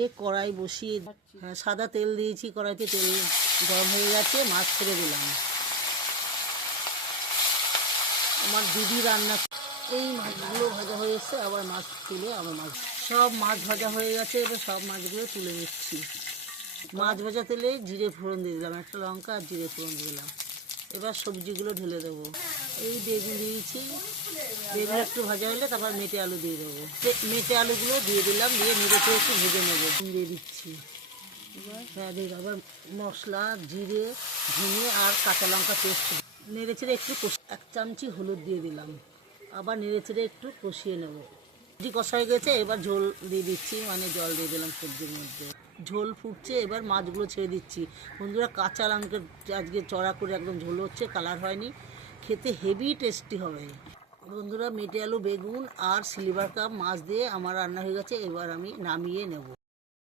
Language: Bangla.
ये কড়াই বসিয়ে সাদা তেল দিয়েছি, কড়াইতে তেল গরম হয়ে গেছে, মাছ ছেড়ে দিলাম। আমার দিদি রান্না এই মাছগুলো ভাজা হয়ে এসছে, আবার মাছ তুলে আবার মাছ সব মাছ ভাজা হয়ে গেছে। এবার সব মাছগুলো তুলে নিচ্ছি। মাছ ভাজা তেলে জিরে ফোড়ন দিয়ে দিলাম, একটা লঙ্কা আর জিরে ফোড়ন দিলাম। এবার সবজিগুলো ঢেলে দেবো। এই বেগুন দিয়েছি, বেগুন একটু ভাজা হলে তারপর মেটে আলু দিয়ে দেবো। মেটে আলুগুলো দিয়ে দিলাম, দিয়ে নেড়েতে একটু ভেজে নেবো। দিয়ে দিচ্ছি আবার মশলা, জিরে, ধনে আর কাঁচা লঙ্কা পেস্ট নেড়ে ছেড়ে একটু 1 চামচি হলুদ দিয়ে দিলাম। আবার নেড়ে ছেড়ে একটু কষিয়ে নেব। সবজি কষা হয়ে গেছে, এবার ঝোল দিয়ে দিচ্ছি, মানে জল দিয়ে দিলাম সবজির মধ্যে। ঝোল ফুটছে, এবার মাছগুলো ছেড়ে দিচ্ছি। বন্ধুরা, কাঁচা লঙ্কা আজকে চড়া করে একদম ঝোল হচ্ছে, কালার হয়নি, খেতে হেভি টেস্টি হবে। বন্ধুরা, মেটে আলু, বেগুন আর সিলভার কাপ মাছ দিয়ে আমার রান্না হয়ে গেছে। এবার আমি নামিয়ে নেব।